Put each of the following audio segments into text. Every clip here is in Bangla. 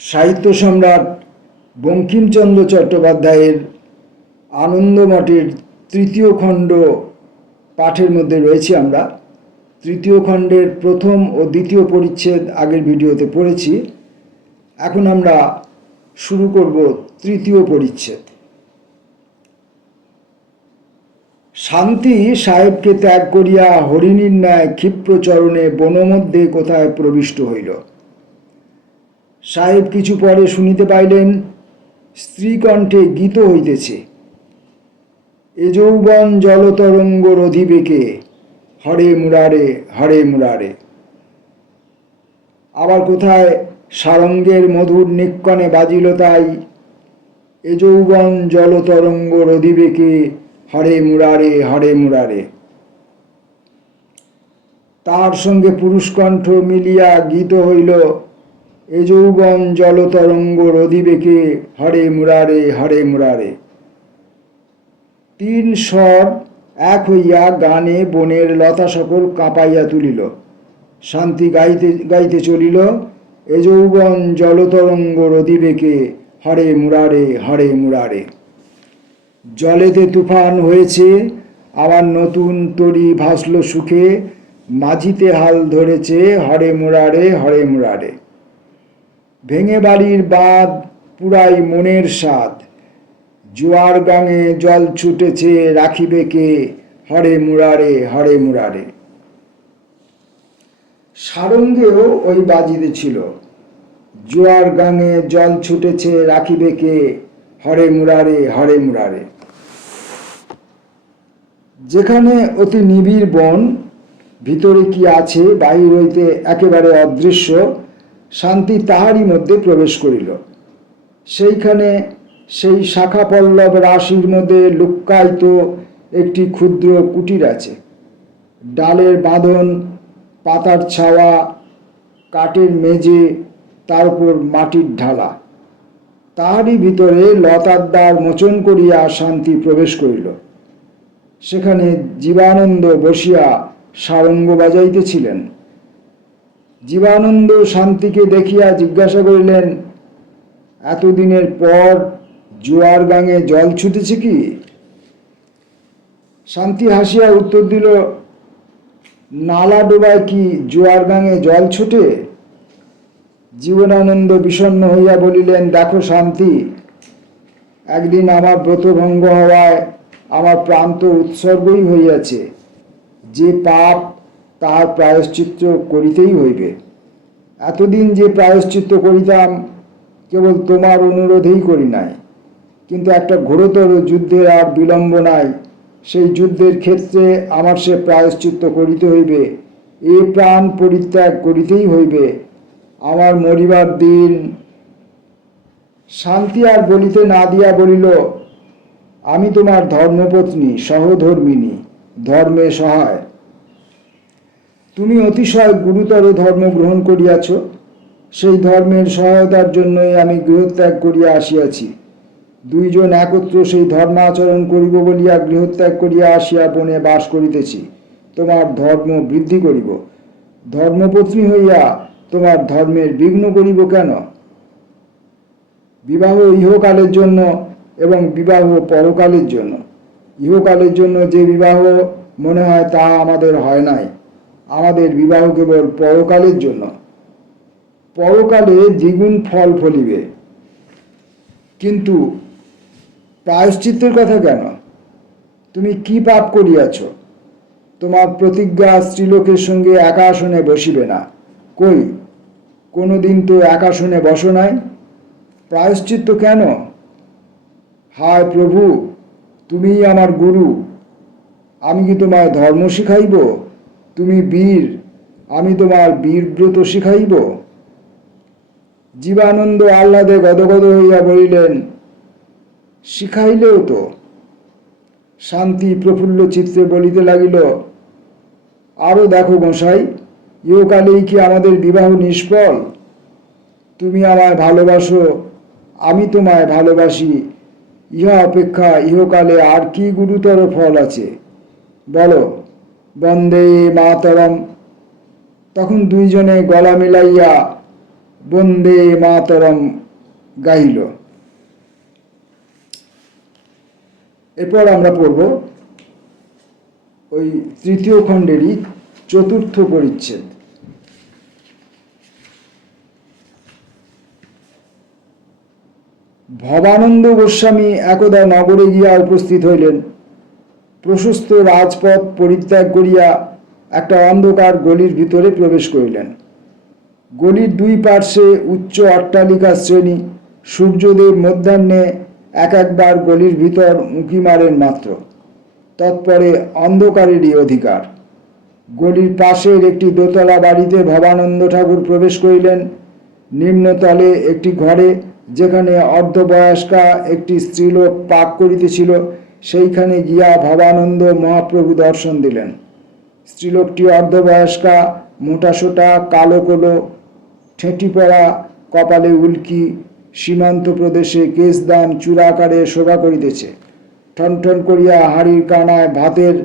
সাহিত্য সম্রাট বঙ্কিমচন্দ্র চট্টোপাধ্যায়ের আনন্দমঠের তৃতীয় খণ্ড পাঠের মধ্যে রয়েছি আমরা। তৃতীয় খণ্ডের প্রথম ও দ্বিতীয় পরিচ্ছেদ আগের ভিডিওতে পড়েছি। এখন আমরা শুরু করব তৃতীয় পরিচ্ছেদ। শান্তি সাহেবকে ত্যাগ করিয়া হরিণীর ন্যায় ক্ষিপ্র চরণে বনমধ্যে কোথায় প্রবিষ্ট হইল। সাহেব কিছু পরে শুনিতে পাইলেন স্ত্রীকণ্ঠে গীত হইতেছে, এ যৌবন জলতরঙ্গ রধিবেকে, হরে মুরারে হরে মুরারে। আবার কোথায় সারঙ্গের মধুর নিক্কণে বাজিল তাই, এ যৌবন জলতরঙ্গ রধিবেকে, হরে মুরারে হরে মুরারে। তার সঙ্গে পুরুষকণ্ঠ মিলিয়া গীত হইল, এ যৌবন জলতরঙ্গ রধিবেকে, হরে মুরারে হরে মুরারে। তিন স্বর এক হইয়া গানে বনের লতা সকল কাঁপাইয়া তুলিল। শান্তি গাইতে গাইতে চলিল, এ যৌবন জলতরঙ্গ রধিবেকে, হরে মুরারে হরে মুরারে। জলেতে তুফান হয়েছে, আবার নতুন তরি ভাসল সুখে, মাঝিতে হাল ধরেছে, হরে মুরারে হরে মুরারে। ভেঙে বাড়ির বাঁধ পুরাই মনের স্বাদ, জোয়ার গাঙে জল ছুটেছে রাখিবে কে, হরে মুরারে হরে মুরারে। সারঙ্গেও ওই বাজিতে ছিল, জোয়ার গাঙে জল ছুটেছে রাখিবে কে, হরে মুরারে হরে মুরারে। যেখানে অতি নিবিড় বন, ভিতরে কি আছে বাহির হইতে একেবারে অদৃশ্য, শান্তি তাহারই মধ্যে প্রবেশ করিল। সেইখানে সেই শাখা পল্লব রাশির মধ্যে লুক্কায়িত একটি ক্ষুদ্র কুটির আছে। ডালের বাঁধন, পাতার ছাওয়া, কাঠের মেঝে, তার উপর মাটির ঢালা। তাহারই ভিতরে লতার দ্বার মোচন করিয়া শান্তি প্রবেশ করিল। সেখানে জীবানন্দ বসিয়া সারঙ্গ বাজাইতেছিলেন। জীবানন্দ শান্তিকে দেখিয়া জিজ্ঞাসা করিলেন, এতদিনের পর জোয়ার গাঙে জল ছুটেছে কি? শান্তি হাসিয়া উত্তর দিল, নালা ডোবায় কি জোয়ার গাঙে জল ছোটে? জীবনানন্দ বিষণ্ণ হইয়া বলিলেন, দেখো শান্তি, একদিন আমার ব্রতভঙ্গ হওয়ায় আমার প্রাণ তো উৎসর্গই হইয়াছে। যে পাপ তার প্রায়শ্চিত্ত করিতেই হইবে। এতদিন যে প্রায়শ্চিত্ত করিতাম কেবল তোমার অনুরোধেই করি নাই, কিন্তু একটা ঘোরতর যুদ্ধের আর বিলম্ব নাই। সেই যুদ্ধের ক্ষেত্রে আমার সে প্রায়শ্চিত্ত করিতে হইবে। এ প্রাণ পরিত্যাগ করিতেই হইবে। আমার মরিবার দিন। শান্তি আর বলিতে না দিয়া বলিল, আমি তোমার ধর্মপত্নী, সহধর্মিনী, ধর্মে সহায়। তুমি অতিশয় গুরুতর ধর্ম গ্রহণ করিয়াছ। সেই ধর্মের সহায়তার জন্যই আমি গৃহত্যাগ করিয়া আসিয়াছি। দুইজন একত্র সেই ধর্মাচরণ করিব বলিয়া গৃহত্যাগ করিয়া আসিয়া বনে বাস করিতেছি। তোমার ধর্ম বৃদ্ধি করিব। ধর্মপত্নী হইয়া তোমার ধর্মের বিঘ্ন করিব কেন? বিবাহ ইহকালের জন্য এবং বিবাহ পরকালের জন্য। ইহকালের জন্য যে বিবাহ মনে হয় তা আমাদের হয় নাই। আমাদের বিবাহ কেবল পরকালের জন্য। পরকালে দ্বিগুণ ফল ফলিবে। কিন্তু প্রায়শ্চিত্তের কথা কেন? তুমি কি পাপ করিয়াছ? তোমার প্রতিজ্ঞা স্ত্রীলোকের সঙ্গে একা আসনে বসিবে না। কই, কোনোদিন তো একা আসনে বসো নাই। প্রায়শ্চিত্ত কেন? হায় প্রভু, তুমিই আমার গুরু। আমি কি তোমায় ধর্ম শিখাইব? তুমি বীর, আমি তোমার বীরব্রত শিখাইব? জীবানন্দ আহ্লাদে গদগদ হইয়া বলিলেন, শিখাইলেও তো। শান্তি প্রফুল্ল চিত্তে বলিতে লাগিল, আরও দেখো গোসাই, ইহকালেই কি আমাদের বিবাহ নিষ্ফল? তুমি আমায় ভালোবাসো, আমি তোমায় ভালোবাসি। ইহা অপেক্ষা ইহকালে আর কি গুরুতর ফল আছে বলো? বন্দে মাতরম। তখন দুইজনে গলা মিলাইয়া বন্দে মাতরম গাইল। এরপর আমরা পড়ব ওই তৃতীয় খণ্ডেরই চতুর্থ পরিচ্ছেদ। ভবানন্দ গোস্বামী একদা নগরে গিয়া উপস্থিত হইলেন। প্রশস্ত রাজপথ পরিত্যাগ করিয়া একটা অন্ধকার গলির ভিতরে প্রবেশ করিলেন। গলির দুই পার্শ্বে উচ্চ অট্টালিকা শ্রেণী। সূর্যদেব মধ্যাহ্নে একবার গলির ভিতর উঁকি মারেন মাত্র, তৎপরে অন্ধকারেরই অধিকার। গলির পাশের একটি দোতলা বাড়িতে ভবানন্দ ঠাকুর প্রবেশ করিলেন। নিম্নতলে একটি ঘরে, যেখানে অর্ধবয়স্কা একটি স্ত্রীলোক পাক করিতেছিল, সেইখানে গিয়া ভবানন্দ মহাপ্রভু দর্শন দিলেন। স্ত্রীলোকটি অর্ধবয়স্কা, মোটাসোটা, কালো কোলো, ঠেঁটি পড়া, কপালে উল্কি, সীমান্ত প্রদেশে কেশদান চূড়াকারে শোভা করিতেছে। ঠনঠন করিয়া হাড়ির কানায় ভাতের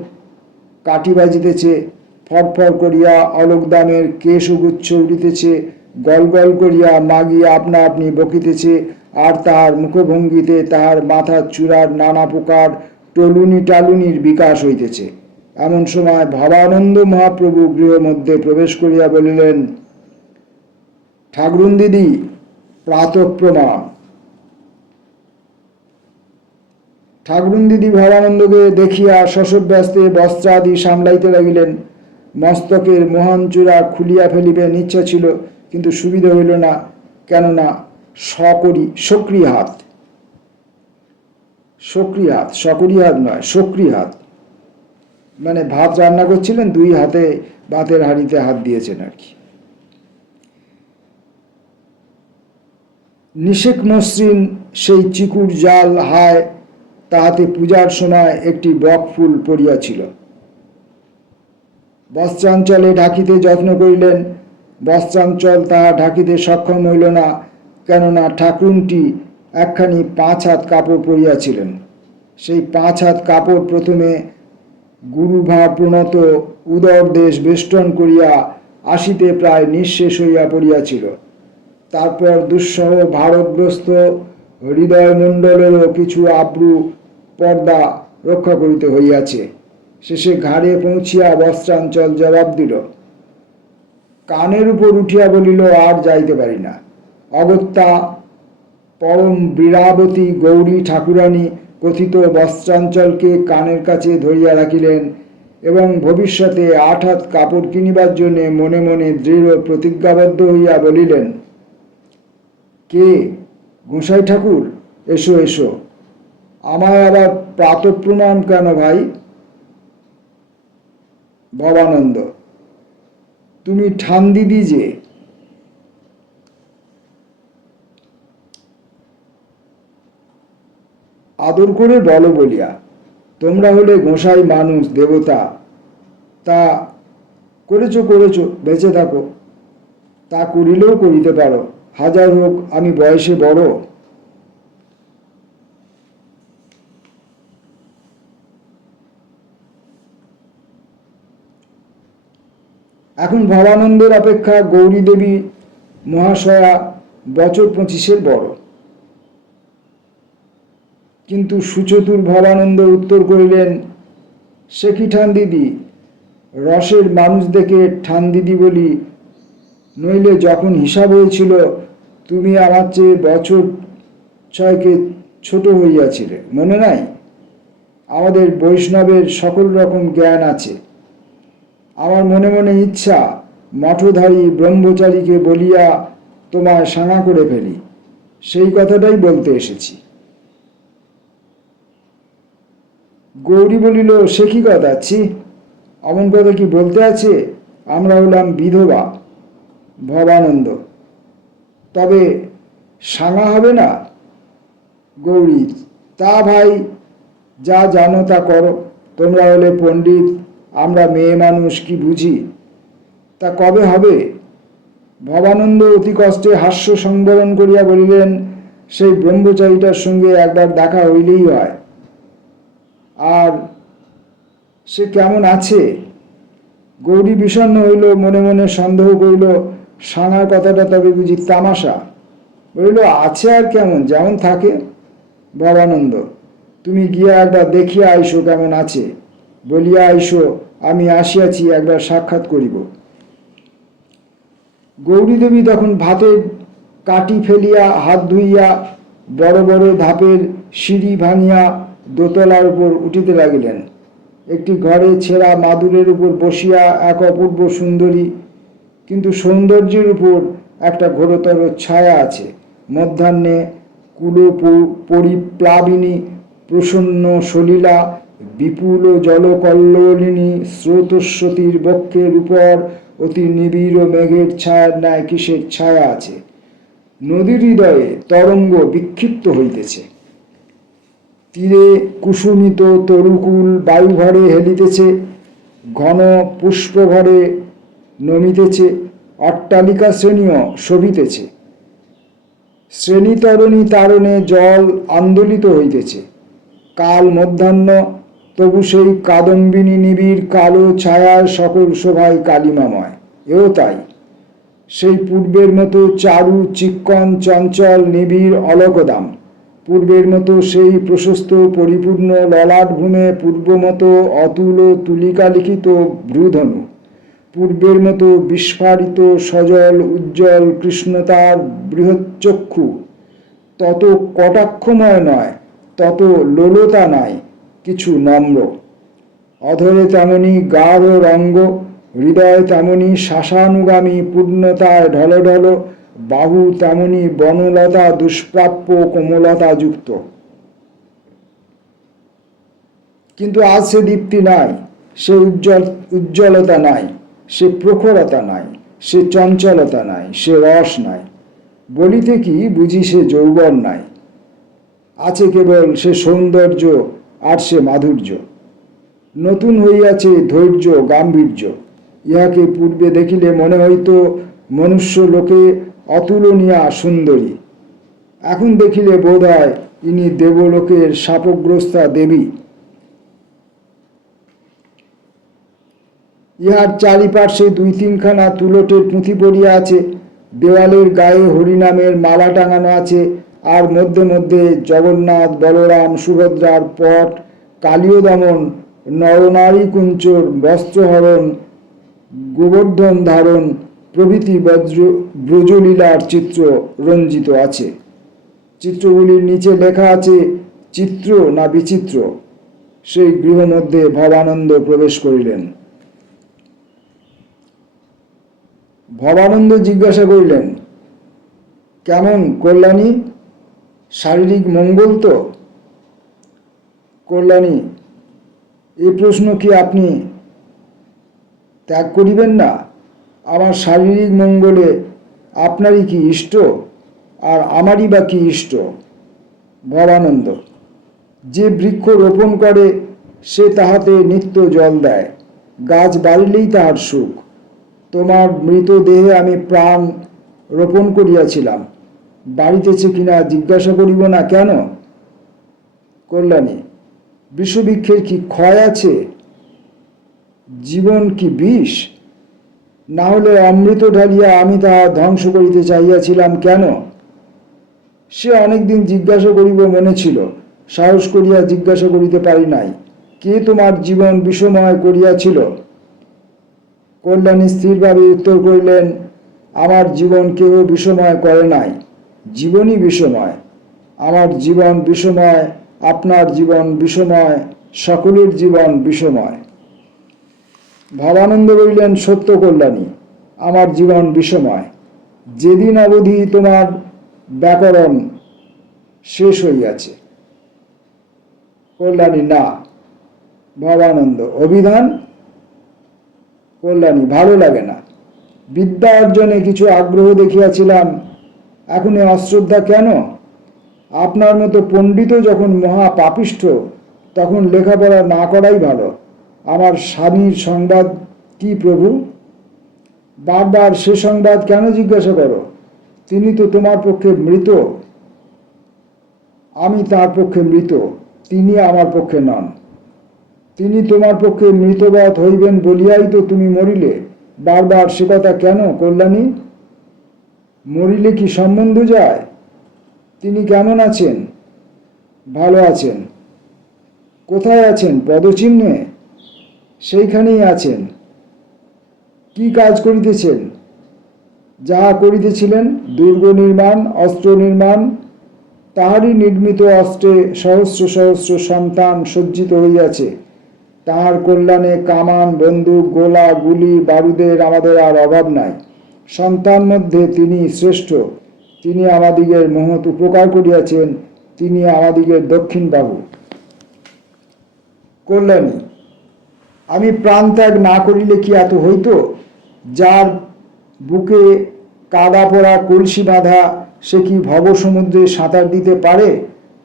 কাঠি বাজিতেছে, ফরফর করিয়া অলোকদামের কেশগুচ্ছ উঠিতেছে, গল গল করিয়া মাগি আপনা আপনি বকিতেছে, আর তাহার মুখভঙ্গিতে তাহার মাথার চূড়ার নানা প্রকার টলুনি টালুনির বিকাশ হইতেছে। এমন সময় ভবানন্দ মহাপ্রভু গৃহ মধ্যে প্রবেশ করিয়া বলিলেন, ঠাকুরুন দিদি, প্রাতঃ প্রণাম। ঠাকুরুন দিদি ভবানন্দকে দেখিয়া শশব্যস্তে বস্ত্রাদি সামলাইতে লাগিলেন। মস্তকের মহান চূড়া খুলিয়া ফেলিবেন ইচ্ছা ছিল, কিন্তু সুবিধা হইল না, কেননা সক্রিয় হাত নয়, সক্রিয় হাত, মানে ভাত রান্না করছিলেন, দুই হাতে ভাতের হাঁড়িতে হাত দিয়েছেন আর কি। নিষেক মসৃণ সেই চিকুর জাল হায়, তাহাতে পূজার সময় একটি বক ফুল পড়িয়াছিল। বস্ত্রাঞ্চলে ঢাকিতে যত্ন করিলেন, বস্ত্রাঞ্চল তাহা ঢাকিতে সক্ষম হইল না, কেননা ঠাকুরটি একখানি 5 হাত কাপড় পরিয়াছিলেন। সেই 5 হাত কাপড় প্রথমে গুরুভার প্রণত উদর দেশ বেষ্টন করিয়া আসিতে প্রায় নিঃশেষ হইয়া পড়িয়াছিল। তারপর দুঃসহ ভারগ্রস্ত হৃদয়মণ্ডলেরও কিছু আব্রু পর্দা রক্ষা করিতে হইয়াছে। শেষে ঘাড়ে পৌঁছিয়া বস্ত্রাঞ্চল জবাব দিল, কানের উপর উঠিয়া বলিল, আর যাইতে পারি না। অগত্যা পরম বীরাবতী গৌরী ঠাকুরানী কথিত বস্ত্রাঞ্চলকে কানের কাছে ধরিয়া রাখিলেন এবং ভবিষ্যতে 8 হাত কাপড় কিনিবার জন্য মনে মনে দৃঢ় প্রতিজ্ঞাবদ্ধ হইয়া বলিলেন, কে গোসাই ঠাকুর, এসো এসো। আমায় আবার প্রাতঃ প্রণাম কেন ভাই? ভবানন্দ, তুমি ঠান দিদি যে। আদর করে বলো বলিয়া। তোমরা হলে গোসাই মানুষ, দেবতা, তা করেছো বেঁচে থাকো, তা করিলেও করিতে পারো, হাজার হোক আমি বয়সে বড়। এখন ভবানন্দের অপেক্ষা গৌরী দেবী মহাশয়া বছর 25-এর বড়। কিন্তু সুচতুর ভবানন্দ উত্তর করিলেন, সে কি ঠান দিদি, রসের মানুষ দেখে ঠান দিদি বলি, নইলে যখন হিসাব হয়েছিল তুমি আমার চেয়ে বছর 6 ছোট হইয়াছিলে, মনে নাই? আমাদের বৈষ্ণবের সকল রকম জ্ঞান আছে। আমার মনে মনে ইচ্ছা, মঠধারী ব্রহ্মচারীকে বলিয়া তোমায় সাঙা করে ফেলি, সেই কথাটাই বলতে এসেছি। গৌরী বলিল, সে কি কথা, ছি, অমন কথা কি বলতে আছে? আমরা হলাম বিধবা। ভবানন্দ, তবে সাঙা হবে না? গৌরী, তা ভাই, যা জানো তা করো। তোমরা হলে পণ্ডিত, আমরা মেয়ে মানুষ, কি বুঝি? তা কবে হবে? ভবানন্দ অতি কষ্টে হাস্য সংবরণ করিয়া বলিলেন, সেই ব্রহ্মচারীটার সঙ্গে একবার দেখা হইলেই হয়। আর সে কেমন আছে? গৌরী বিষণ্ণ হইল, মনে মনে সন্দেহ করিল, সাঙার কথাটা তবে বুঝি তামাশা? বলিল, আছে আর কেমন, যেমন থাকে। ভবানন্দ, তুমি গিয়া একবার দেখিয়া আইসো কেমন আছে, বলিয়া আইসো, আমি আসিয়াছি, একবার সাক্ষাৎ করিব। গৌরীদেবী তখন ভাতের কাটি ফেলিয়া হাত ধুইয়া বড় বড় ধাপের সিঁড়ি ভাঙিয়া দোতলার উপর উঠিতে লাগিলেন। একটি ঘরে ছেঁড়া মাদুরের উপর বসিয়া এক অপূর্ব সুন্দরী, কিন্তু সৌন্দর্যের উপর একটা ঘোরতর ছায়া আছে। মধ্যাহ্নে কুল পরিপ্লাবিনী প্রসন্ন সলীলা বিপুল জলকল্লোলিনী স্রোতস্বতীর বক্ষের উপর অতি নিবিড় মেঘের ছায়ার ন্যায় কিসের ছায়া আছে। নদীর হৃদয়ে তরঙ্গ বিক্ষিপ্ত হইতেছে, তীরে কুসুমিত তরুকুল বায়ুভরে হেলিতেছে, ঘন পুষ্পভরে নমিতেছে, অট্টালিকা শ্রেণীও শোভিতেছে, শ্রেণীতরণী তারণে জল আন্দোলিত হইতেছে। কাল মধ্যাহ্ন, তবু সেই কাদম্বিনী নিবিড় কালো ছায়ার সকল শোভায় কালিমাময়। এও তাই, সেই পূর্বের মতো চারু চিক্কণ চঞ্চল নিবিড় অলকদাম, পূর্বের মতো সেই প্রশস্ত পরিপূর্ণ ললাট ভূমে, পূর্বমতো অতুল তুলিকা লিখিত ভ্রূধনু, পূর্বের মতো বিস্ফারিত সজল উজ্জ্বল কৃষ্ণতার বৃহচ্চক্ষু, তত কটাক্ষময় নয়, তত লোলতা নাই, কিছু নম্র। অধরে তেমনি গাঢ় রঙ্গ, হৃদয় তেমনি শাসানুগামী পূর্ণতায় ঢলঢল, বাহু তেমনি বনলতা দুষ্প্রাপ্য কোমলতা যুক্ত। কিন্তু আজ সে দীপ্তি নাই, সে উজ্জ্বলতা নাই, সে প্রখরতা নাই, সে চঞ্চলতা নাই, সে রস নাই। বলিতে কি বুঝি সে যৌবন নাই। আছে কেবল সে সৌন্দর্য আর সে মাধুর্য। নতুন হইয়াছে ধৈর্য গাম্ভীর্য। ইহাকে পূর্বে দেখিলে মনে হইত মনুষ্য লোকে অতুলনীয়া সুন্দরী, এখন দেখিলে বোধ হয় ইনি দেবলোকের শাপগ্রস্তা দেবী। ইহার চারিপার্শ্বে দুই তিনখানা তুলটের পুঁথি পড়িয়া আছে, দেওয়ালের গায়ে হরিনামের মালা টাঙানো আছে, আর মধ্যে মধ্যে জগন্নাথ বলরাম সুভদ্রার পট, কালীয় দমন, নরনারী কুঞ্চর বস্ত্রহরণ, গোবর্ধন ধারণ প্রভৃতি ব্রজলীলার চিত্র রঞ্জিত আছে। চিত্রগুলির নিচে লেখা আছে চিত্র না বিচিত্র। সেই গৃহ মধ্যে ভবানন্দ প্রবেশ করিলেন। ভবানন্দ জিজ্ঞাসা করিলেন, কেমন কল্যাণী, শারীরিক মঙ্গল তো? কল্যাণী, এ প্রশ্ন কি আপনি ত্যাগ করিবেন না? আমার শারীরিক মঙ্গলে আপনারই কি ইষ্ট, আর আমারই বা কি ইষ্ট? ভবানন্দ, যে বৃক্ষ রোপণ করে সে তাহাতে নিত্য জল দেয়, গাছ বাড়িলেই তাহার সুখ। তোমার মৃতদেহে আমি প্রাণ রোপণ করিয়াছিলাম, বাড়িতেছে কিনা জিজ্ঞাসা করিব না কেন? কল্যাণী, বিষবৃক্ষের কি ক্ষয় আছে? জীবন কি বিষ? না হলে অমৃত ঢালিয়া আমি তাহা ধ্বংস করিতে চাইয়াছিলাম কেন? সে অনেকদিন জিজ্ঞাসা করিব মনে ছিল, সাহস করিয়া জিজ্ঞাসা করিতে পারি নাই। কে তোমার জীবন বিষময় করিয়াছিল? কল্যাণী স্থিরভাবে উত্তর করিলেন, আমার জীবন কেহ বিষময় করে নাই, জীবনই বিষময়। আমার জীবন বিষময়, আপনার জীবন বিষময়, সকলের জীবন বিষময়। ভবানন্দ বলিলেন, সত্য কল্যাণী, আমার জীবন বিষময়। যেদিন অবধি তোমার ব্যাকরণ শেষ হইয়াছে। কল্যাণী, না। ভবানন্দ, অভিধান? কল্যাণী, ভালো লাগে না। বিদ্যা অর্জনে কিছু আগ্রহ দেখিয়াছিলাম, এখন এ অশ্রদ্ধা কেন? আপনার মতো পণ্ডিত যখন মহা পাপিষ্ঠ, তখন লেখাপড়া না করাই ভালো। আমার স্বামীর সংবাদ কি প্রভু? বারবার সে সংবাদ কেন জিজ্ঞাসা করো? তিনি তো তোমার পক্ষে মৃত, আমি তার পক্ষে মৃত, তিনি আমার পক্ষে নন। তিনি তোমার পক্ষে মৃতবৎ হইবেন বলিয়াই তো তুমি মরিলে। বারবার সে কথা কেন কল্যাণী? মরিলে কি সম্বন্ধ যায়? তিনি কেমন আছেন? ভালো আছেন। কোথায় আছেন? পদচিহ্নে? সেইখানেই আছেন। কি কাজ করিতেছেন? যাহা করিতেছিলেন, দুর্গ নির্মাণ, অস্ত্র নির্মাণ, তাহারই নির্মিত অস্ত্রে সহস্র সহস্র সন্তান সজ্জিত হইয়াছে। তাহার কল্যাণে কামান, বন্দুক, গোলা, গুলি, বারুদের আমাদের আর অভাব নাই। সন্তান মধ্যে তিনি শ্রেষ্ঠ। তিনি আমাদিগের মহৎ উপকার করিয়াছেন। তিনি আমাদিগের দক্ষিণ বাহু। কল্যাণী: আমি প্রাণত্যাগ না করিলে কি এত হইত? যার বুকে কাদা পড়া কলসি বাঁধা, সে কি ভবসমুদ্রে সাঁতার দিতে পারে?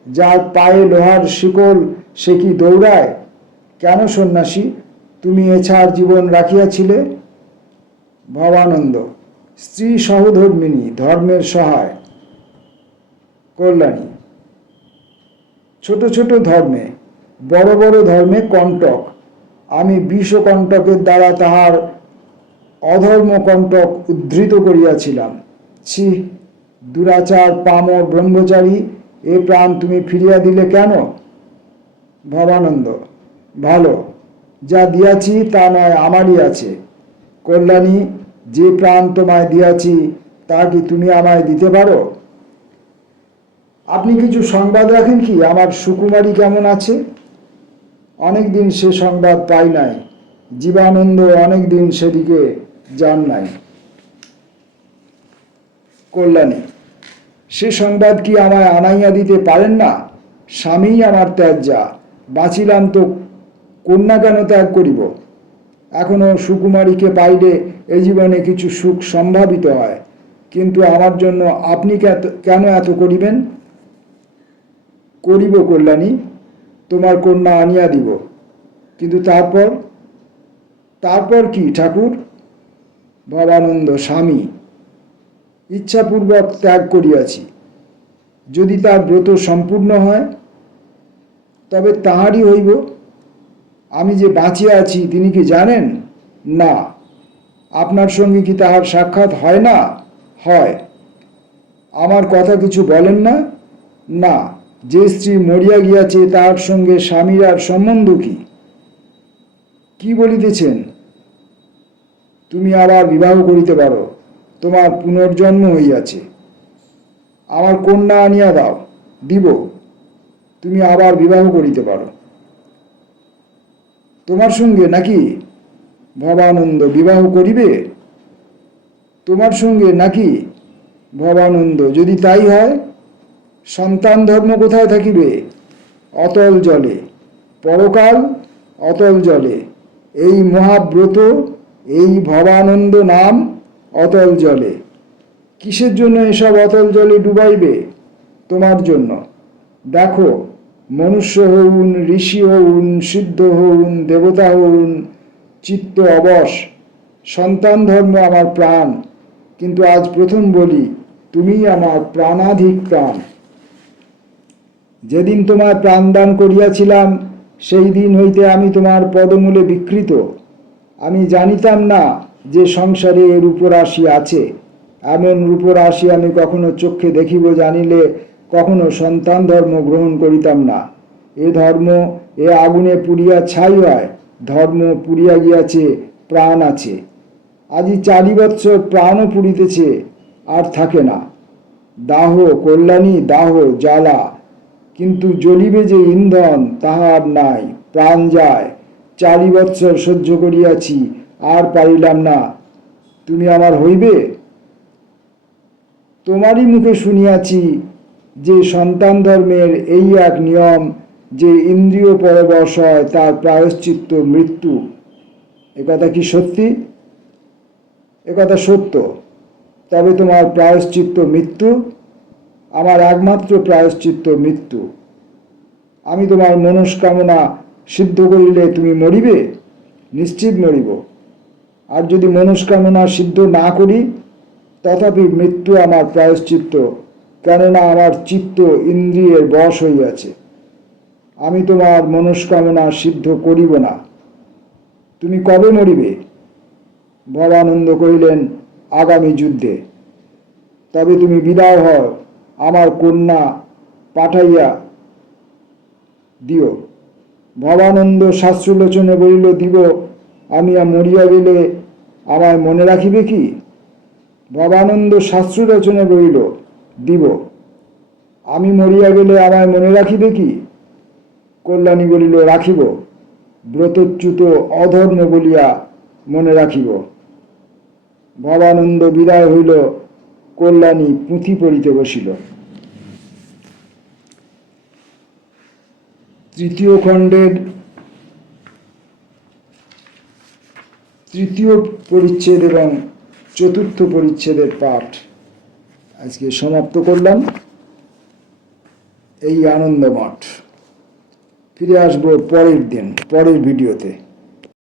যার পায়ে লোহার শিকল, সে কি দৌড়ায়? কেন সন্ন্যাসী, তুমি এছাড় জীবন রাখিয়াছিলে? ভবানন্দ: স্ত্রী সহধর্মিণী, ধর্মের সহায়। কল্যাণী: ছোট ছোট ধর্মে, বড় বড় ধর্মে কণ্টক। আমি বিষকণ্টকের দ্বারা তাহার অধর্ম কণ্টক উদ্ধৃত করিয়াছিলাম। ছি, দুরাচার, পামর, ব্রহ্মচারী, এ প্রাণ তুমি ফিরিয়া দিলে কেন? ভবানন্দ: ভালো, যা দিয়াছি তা নয় আমারই আছে। কল্যাণী: যে প্রাণ তোমায় দিয়াছি তা কি তুমি আমায় দিতে পারো? আপনি কিছু সংবাদ রাখেন কি আমার সুকুমারী কেমন আছে? অনেক দিন সে সংবাদ পাই নাই। জীবানন্দ অনেক দিন সেদিকে যান নাই। কল্যাণী: সে সংবাদ কি আমায় আনাইয়া দিতে পারেন না? স্বামীই আমার ত্যাজ্যা। বাঁচিলাম তো কন্যা কেন ত্যাগ করিব? এখনো সুকুমারীকে পাইলে এ জীবনে কিছু সুখ সম্ভাবিত হয়, কিন্তু আমার জন্য আপনি কেন এত করিবেন? করিব কল্যাণী, তোমার কন্যা আনিয়া দিব। কিন্তু তারপর কি ঠাকুর? ভবানন্দ: স্বামী ইচ্ছাপূর্বক ত্যাগ করিয়াছি। যদি তার ব্রত সম্পূর্ণ হয় তবে তাহারই হইব। আমি যে বাঁচিয়া আছি তিনি কি জানেন? না। আপনার সঙ্গে কি তাহার সাক্ষাৎ হয় না? হয়। আমার কথা কিছু বলেন না? না। যে স্ত্রী মরিয়া গিয়াছে তাহার সঙ্গে স্বামীর আর সম্বন্ধ কি? কি বলিতেছেন? তুমি আবার বিবাহ করিতে পারো, তোমার পুনর্জন্ম হইয়াছে। আমার কন্যা আনিয়া দাও, দিব। তুমি আবার বিবাহ করিতে পারো। তোমার সঙ্গে নাকি? ভবানন্দ: বিবাহ করিবে? তোমার সঙ্গে নাকি? ভবানন্দ: যদি তাই হয়, সন্তান ধর্ম কোথায় থাকিবে? অতল জলে। পরকাল? অতল জলে। এই মহাব্রত, এই ভবানন্দ নাম অতল জলে। কিসের জন্য এসব অতল জলে ডুবাইবে? তোমার জন্য। দেখো, মনুষ্য হউন, ঋষি হউন, সিদ্ধ হউন, দেবতা হউন, চিত্ত অবশ। সন্তান ধর্ম আমার প্রাণ, কিন্তু আজ প্রথম বলি, তুমিই আমার প্রাণাধিক প্রাণ। যেদিন তোমায় প্রাণদান করিয়াছিলাম সেই দিন হইতে আমি তোমার পদমূলে বিকৃত। আমি জানিতাম না যে সংসারে এ রূপরাশি আছে। এমন রূপরাশি আমি কখনো চক্ষে দেখিব জানিলে কখনো সন্তান ধর্ম গ্রহণ করিতাম না। এ ধর্ম এ আগুনে পুড়িয়া ছাই হয়। ধর্ম পুড়িয়া গিয়াছে, প্রাণ আছে। আজি 4 বৎসর প্রাণও পুড়িতেছে, আর থাকে না। দাহ কল্যাণী, দাহ, জ্বালা, কিন্তু জ্বলিবে যে ইন্ধন তাহা আর নাই। প্রাণ যায়। 4 বৎসর সহ্য করিয়াছি, আর পারিলাম না। তুমি আমার হইবে? তোমারই মুখে শুনিয়াছি যে সন্তান ধর্মের এই এক নিয়ম, যে ইন্দ্রিয় পরবশ হয় তার প্রায়শ্চিত্ত মৃত্যু। একথা কি সত্যি? একথা সত্য। তবে তোমার প্রায়শ্চিত্ত মৃত্যু? আমার একমাত্র প্রায়শ্চিত্ত মৃত্যু। আমি তোমার মনস্কামনা সিদ্ধ করিলে তুমি মরিবে? নিশ্চিত মরিব। আর যদি মনস্কামনা সিদ্ধ না করি, তথাপি মৃত্যু আমার প্রায়শ্চিত্ত, কেননা আমার চিত্ত ইন্দ্রিয়ের বশ হইয়াছে। আমি তোমার মনস্কামনা সিদ্ধ করিব না। তুমি কবে মরিবে? ভবানন্দ কহিলেন, আগামী যুদ্ধে। তবে তুমি বিদায় হও, আমার কন্যা পাঠাইয়া দিও। ভবানন্দ শাস্ত্রলোচনে বলিল, দিব। আমি মরিয়া গেলে আমায় মনে রাখিবে কি? ভবানন্দ শাস্ত্রলোচনে বলিল, দিব। আমি মরিয়া গেলে আমায় মনে রাখিবে কি? কল্যাণী বলিল, রাখিব। ব্রতচ্যুত অধর্ম বলিয়া মনে রাখিব। ভবানন্দ বিদায় হইল, কল্যাণী পুঁথি পড়িতে বসিল। তৃতীয় খণ্ডের তৃতীয় পরিচ্ছেদ এবং চতুর্থ পরিচ্ছেদের পাঠ আজকে সমাপ্ত করলাম। এই আনন্দমঠ। ফিরে আসবো পরের দিন, পরের ভিডিওতে।